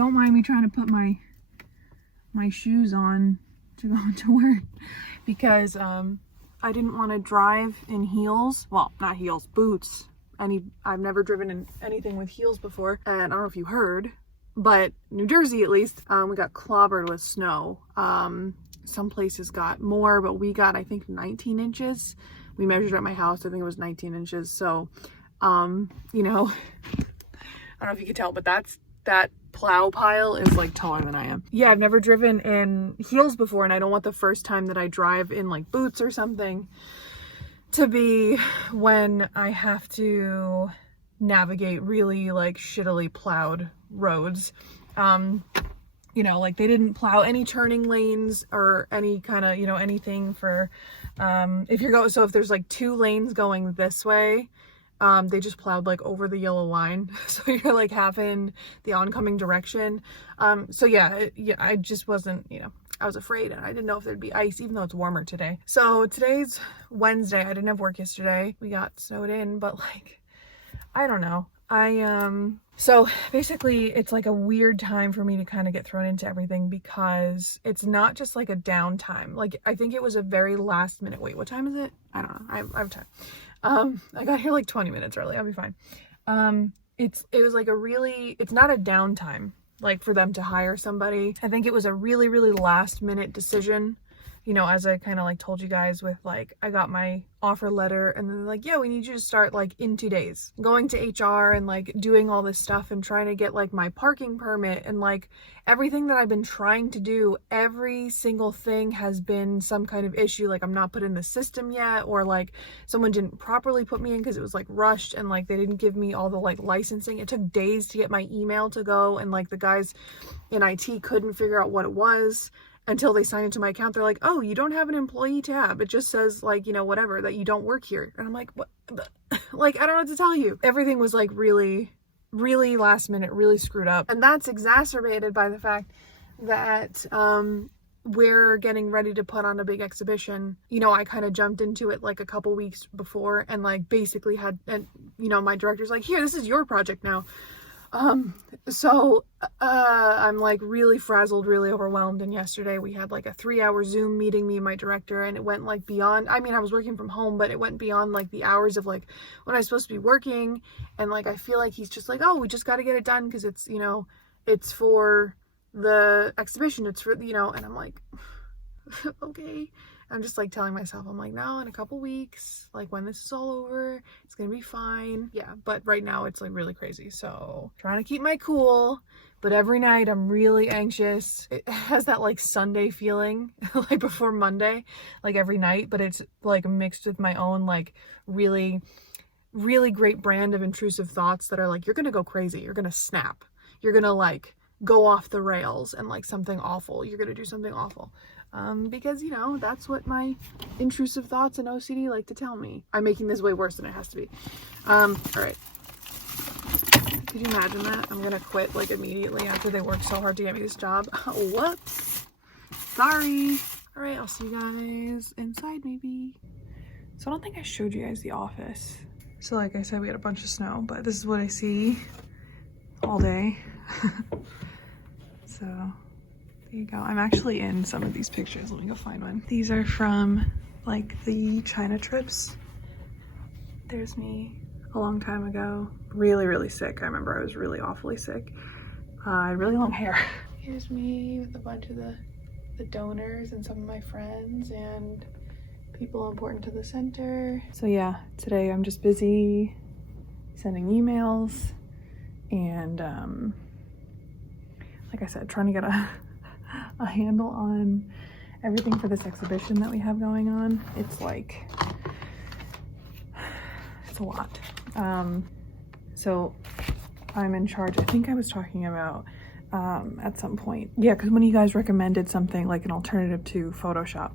don't mind me trying to put my shoes on to go to work because I didn't want to drive in heels. Well, not heels, boots. I've never driven in anything with heels before, and I don't know if you heard, but New Jersey at least, we got clobbered with snow. Some places got more, but we got, I think, 19 inches. We measured at my house, I think it was 19 inches. So, you know, I don't know if you can tell, but that plow pile is like taller than I am. Yeah, I've never driven in heels before, and I don't want the first time that I drive in like boots or something to be when I have to navigate really like shittily plowed roads. You know, like they didn't plow any turning lanes or any kind of, you know, anything for so if there's like 2 lanes going this way, they just plowed like over the yellow line, so you're like half in the oncoming direction. So yeah, I just wasn't, you know, I was afraid, and I didn't know if there'd be ice, even though it's warmer today. So today's Wednesday. I didn't have work yesterday. We got snowed in, but like, I don't know. So basically it's like a weird time for me to kind of get thrown into everything because it's not just like a downtime. Like, I think it was a very last minute. Wait, what time is it? I don't know. I have time. I got here like 20 minutes early. I'll be fine. It was like it's not a downtime, like for them to hire somebody. I think it was a really, really last minute decision. You know, as I kind of like told you guys with like, I got my offer letter and then they're like, yeah, we need you to start like in 2 days. Going to HR and like doing all this stuff and trying to get like my parking permit and like everything that I've been trying to do, every single thing has been some kind of issue. Like I'm not put in the system yet, or like someone didn't properly put me in because it was like rushed and like they didn't give me all the like licensing. It took days to get my email to go, and like the guys in IT couldn't figure out what it was until they sign into my account. They're like, oh, you don't have an employee tab. It just says like, you know, whatever, that you don't work here. And I'm like, what? Like, I don't know what to tell you. Everything was like really, really last minute, really screwed up. And that's exacerbated by the fact that we're getting ready to put on a big exhibition. You know, I kind of jumped into it like a couple weeks before and like basically had, and you know, my director's like, here, this is your project now. I'm like really frazzled, really overwhelmed. And yesterday we had like a 3-hour Zoom meeting, me and my director, and it went like beyond, I mean, I was working from home, but it went beyond like the hours of like when I was supposed to be working. And like, I feel like he's just like, oh, we just got to get it done because it's, you know, it's for the exhibition, it's for, you know, and I'm like, okay. I'm just like telling myself, I'm like, no, in a couple weeks, like when this is all over, it's gonna be fine. Yeah, but right now it's like really crazy. So trying to keep my cool, but every night I'm really anxious. It has that like Sunday feeling, like before Monday, like every night, but it's like mixed with my own like really, really great brand of intrusive thoughts that are like, you're gonna go crazy, you're gonna snap, you're gonna like go off the rails and like something awful, you're gonna do something awful. Because, you know, that's what my intrusive thoughts and OCD like to tell me. I'm making this way worse than it has to be. All right. Could you imagine that? I'm gonna quit like immediately after they worked so hard to get me this job. Whoops. Sorry. All right, I'll see you guys inside maybe. So I don't think I showed you guys the office. So like I said, we had a bunch of snow, but this is what I see all day. So there you go. I'm actually in some of these pictures. Let me go find one. These are from like the China trips. There's me a long time ago. Really, really sick. I remember I was really awfully sick. I had really long hair. Here's me with a bunch of the donors and some of my friends and people important to the center. So yeah, today I'm just busy sending emails and like I said, trying to get a handle on everything for this exhibition that we have going on. It's like, it's a lot. So I'm in charge. I think I was talking about at some point. Yeah, because when you guys recommended something like an alternative to Photoshop,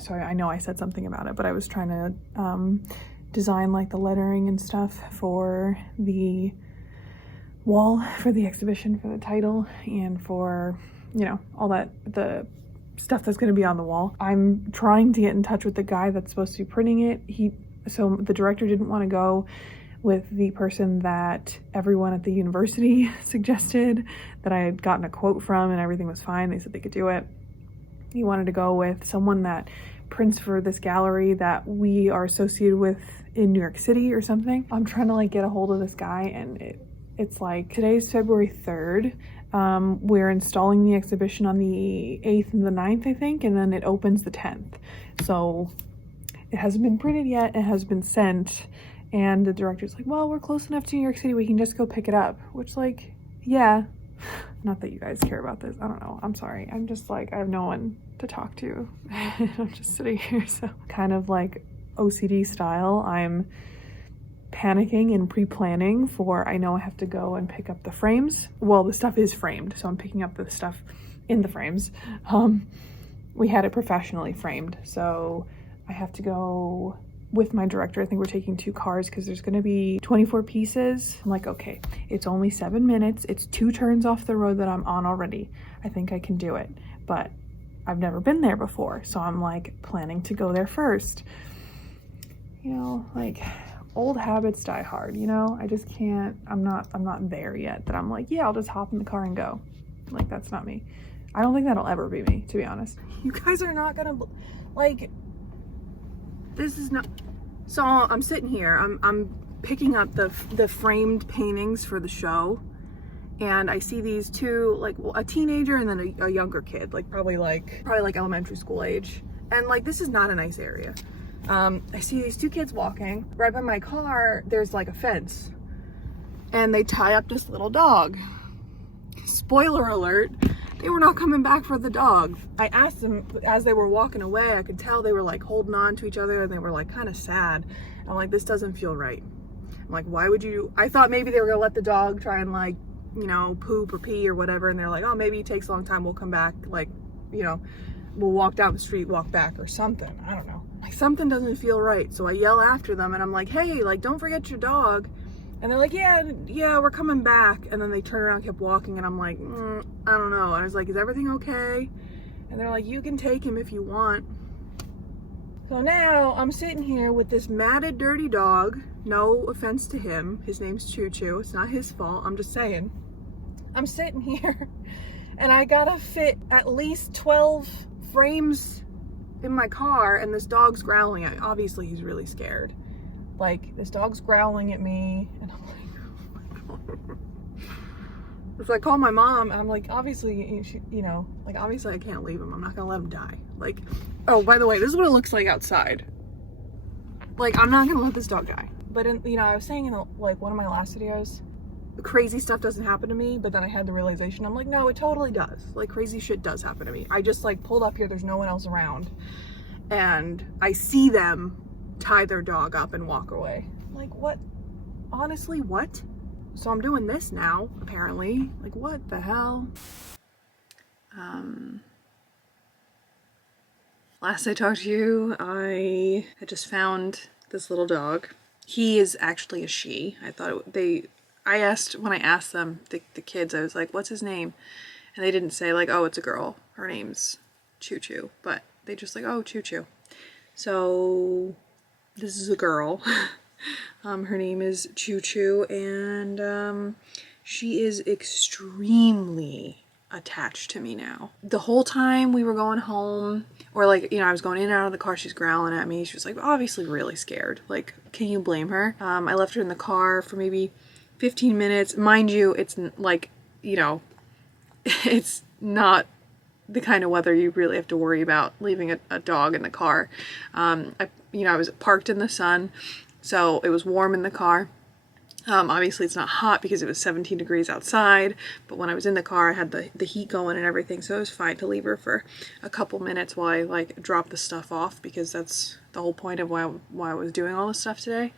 so I know I said something about it, but I was trying to design like the lettering and stuff for the wall for the exhibition, for the title, and for, you know, all that, the stuff that's going to be on the wall. I'm trying to get in touch with the guy that's supposed to be printing it. So the director didn't want to go with the person that everyone at the university suggested, that I had gotten a quote from and everything was fine. They said they could do it. He wanted to go with someone that prints for this gallery that we are associated with in New York City or something. I'm trying to like get a hold of this guy, and it's like, today's February 3rd. We're installing the exhibition on the 8th and the 9th, I think, and then it opens the 10th. So it hasn't been printed yet, it has been sent, and the director's like, well, we're close enough to New York City, we can just go pick it up. Which, like, yeah, not that you guys care about this, I don't know, I'm sorry, I'm just like, I have no one to talk to. I'm just sitting here, so kind of like OCD style, I'm panicking and pre-planning for, I know I have to go and pick up the frames. Well, the stuff is framed, so I'm picking up the stuff in the frames. We had it professionally framed, so I have to go with my director. I think we're taking 2 cars because there's going to be 24 pieces. I'm like, okay, it's only 7 minutes. It's 2 turns off the road that I'm on already. I think I can do it, but I've never been there before, so I'm like planning to go there first. You know, like, old habits die hard, you know? I just can't, I'm not there yet that I'm like, yeah, I'll just hop in the car and go. Like, that's not me. I don't think that'll ever be me, to be honest. You guys are not gonna, like, this is not, so I'm sitting here, I'm picking up the framed paintings for the show, and I see these 2, like, a teenager and then a younger kid, like probably like elementary school age. And like, this is not a nice area. I see these 2 kids walking. Right by my car, there's like a fence, and they tie up this little dog. Spoiler alert, they were not coming back for the dog. I asked them as they were walking away, I could tell they were like holding on to each other and they were like kind of sad. I'm like, this doesn't feel right. I'm like, why would you? I thought maybe they were gonna let the dog try and, like, you know, poop or pee or whatever, and they're like, oh, maybe it takes a long time, we'll come back, like, you know, we'll walk down the street, walk back or something. I don't know. Like, something doesn't feel right. So I yell after them and I'm like, hey, like, don't forget your dog. And they're like, yeah, we're coming back. And then they turned around and kept walking, and I'm like, I don't know. And I was like, is everything okay? And they're like, you can take him if you want. So now I'm sitting here with this matted, dirty dog. No offense to him. His name's Choo Choo. It's not his fault. I'm just saying. I'm sitting here and I gotta fit at least 12 frames in my car, and this dog's growling at me. Obviously he's really scared. Like, this dog's growling at me, and I'm like, oh my God. So I call my mom, and I'm like, obviously, you know, like, obviously I can't leave him. I'm not gonna let him die. Like, oh, by the way, this is what it looks like outside. Like, I'm not gonna let this dog die. But, you know, I was saying in, like, one of my last videos, crazy stuff doesn't happen to me, but then I had the realization, I'm like, no, it totally does. Like, crazy shit does happen to me. I just, like, pulled up here, there's no one else around, and I see them tie their dog up and walk away. Like, what? Honestly, what? So I'm doing this now, apparently. Like, what the hell? Last I talked to you, I had just found this little dog. He is actually a she. I thought I asked, when I asked them, the kids, I was like, what's his name? And they didn't say, like, oh, it's a girl. Her name's Choo Choo. But they just like, oh, Choo Choo. So this is a girl. Her name is Choo Choo, and she is extremely attached to me now. The whole time we were going home, or like, you know, I was going in and out of the car, she's growling at me. She was like obviously really scared. Like, can you blame her? I left her in the car for maybe 15 minutes. Mind you, it's like, you know, it's not the kind of weather you really have to worry about leaving a dog in the car. I was parked in the sun, so it was warm in the car. Obviously it's not hot because it was 17 degrees outside, but when I was in the car I had the heat going and everything, so it was fine to leave her for a couple minutes while I like dropped the stuff off, because that's the whole point of why I was doing all this stuff today.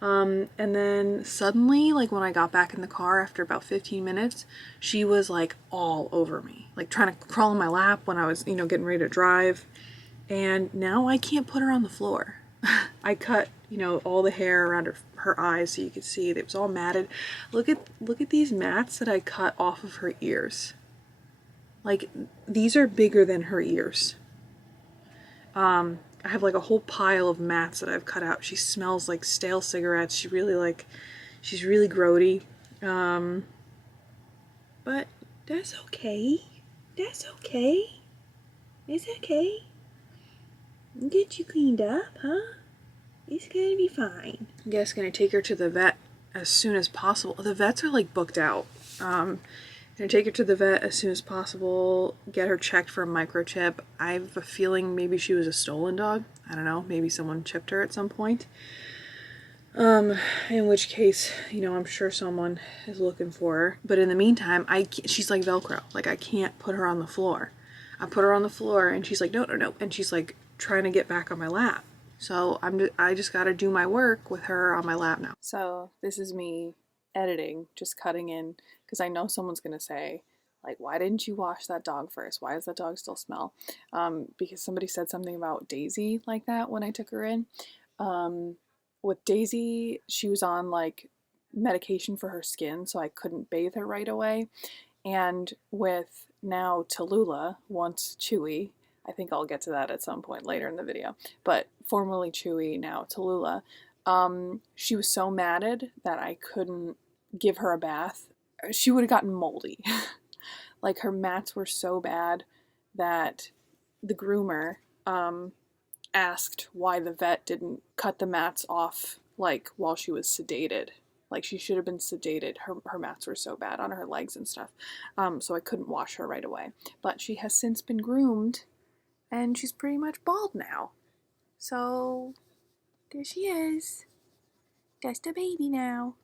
And then suddenly, like when I got back in the car after about 15 minutes, she was like all over me, like trying to crawl in my lap when I was, you know, getting ready to drive. And now I can't put her on the floor. I cut, you know, all the hair around her eyes so you could see it was all matted. Look at these mats that I cut off of her ears. Like, these are bigger than her ears. I have like a whole pile of mats that I've cut out. She smells like stale cigarettes. She's really grody. But that's okay. That's okay. It's okay. Get you cleaned up, huh? It's gonna be fine. I guess gonna take her to the vet as soon as possible. The vets are like booked out. Gonna take her to the vet as soon as possible, get her checked for a microchip. I have a feeling maybe she was a stolen dog. I don't know, maybe someone chipped her at some point. In which case, you know, I'm sure someone is looking for her. But in the meantime, she's like Velcro. Like, I can't put her on the floor. I put her on the floor and she's like, no, no, no. And she's like trying to get back on my lap. So I just got to do my work with her on my lap now. So this is me editing, just cutting in, because I know someone's going to say, like, why didn't you wash that dog first? Why does that dog still smell? Because somebody said something about Daisy like that when I took her in. With Daisy, she was on like medication for her skin, so I couldn't bathe her right away. And with now Tallulah, once Chewy, I think I'll get to that at some point later in the video, but formerly Chewy, now Tallulah, she was so matted that I couldn't give her a bath. She would have gotten moldy. Like, her mats were so bad that the groomer asked why the vet didn't cut the mats off, like, while she was sedated. Like, she should have been sedated. Her mats were so bad on her legs and stuff. So I couldn't wash her right away. But she has since been groomed, and she's pretty much bald now. So there she is. Just a baby now.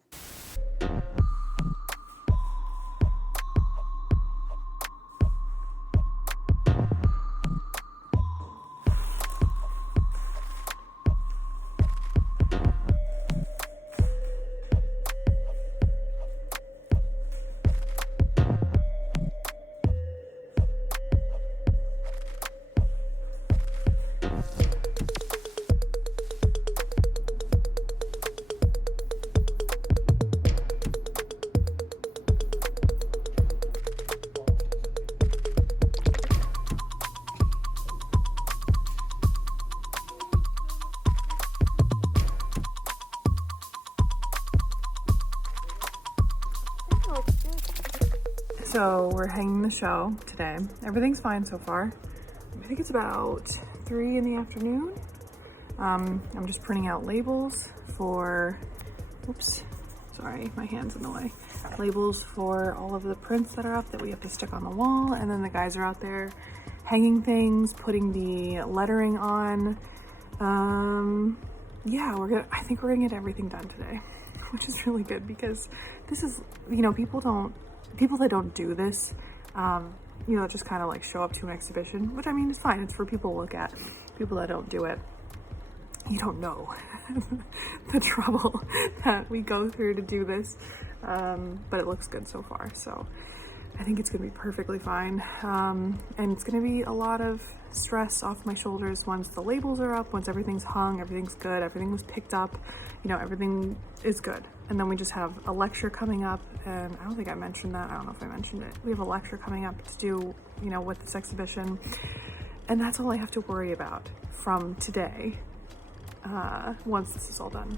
So we're hanging the show today. Everything's fine so far. I think it's about 3 in the afternoon. I'm just printing out labels for, oops, sorry, my hand's in the way. Labels for all of the prints that are up that we have to stick on the wall. And then the guys are out there hanging things, putting the lettering on. Yeah, I think we're gonna get everything done today, which is really good because this is, you know, people that don't do this, you know, just kind of like show up to an exhibition, which I mean, it's fine. It's for people to look at. People that don't do it, you don't know the trouble that we go through to do this. But it looks good so far. So I think it's gonna be perfectly fine. And it's gonna be a lot of stress off my shoulders once the labels are up, once everything's hung, everything's good, everything was picked up, you know, everything is good. And then we just have a lecture coming up, and I don't think I mentioned that. I don't know if I mentioned it. We have a lecture coming up to do, you know, with this exhibition. And that's all I have to worry about from today, once this is all done.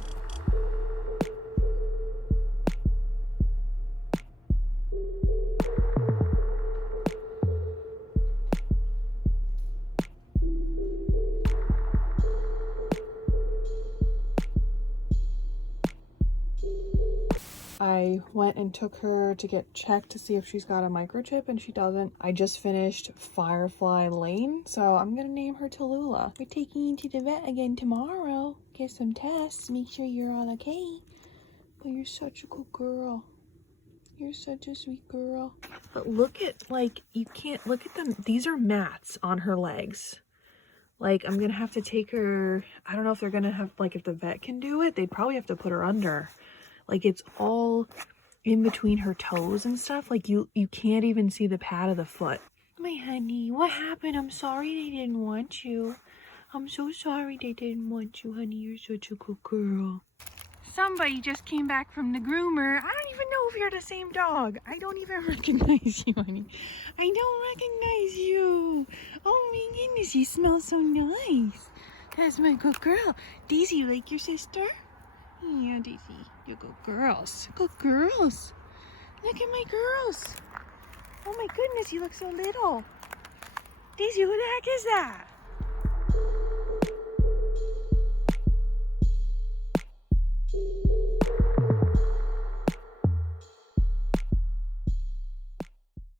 I went and took her to get checked to see if she's got a microchip, and she doesn't. I just finished Firefly Lane, so I'm gonna name her Tallulah. We're taking you to the vet again tomorrow. Get some tests, make sure you're all okay. But you're such a good girl. You're such a sweet girl. But look at, like, you can't, look at them. These are mats on her legs. Like, I'm gonna have to take her, I don't know if they're gonna have, like, if the vet can do it, they'd probably have to put her under. Like, it's all in between her toes and stuff. Like, you can't even see the pad of the foot. My honey, what happened? I'm sorry they didn't want you. I'm so sorry they didn't want you, honey. You're such a good girl. Somebody just came back from the groomer. I don't even know if you're the same dog. I don't even recognize you, honey. I don't recognize you. Oh my goodness, you smell so nice. That's my good girl. Daisy, you like your sister? Yeah, Daisy. You good girls. Good girls. Look at my girls. Oh my goodness, you look so little. Daisy, who the heck is that?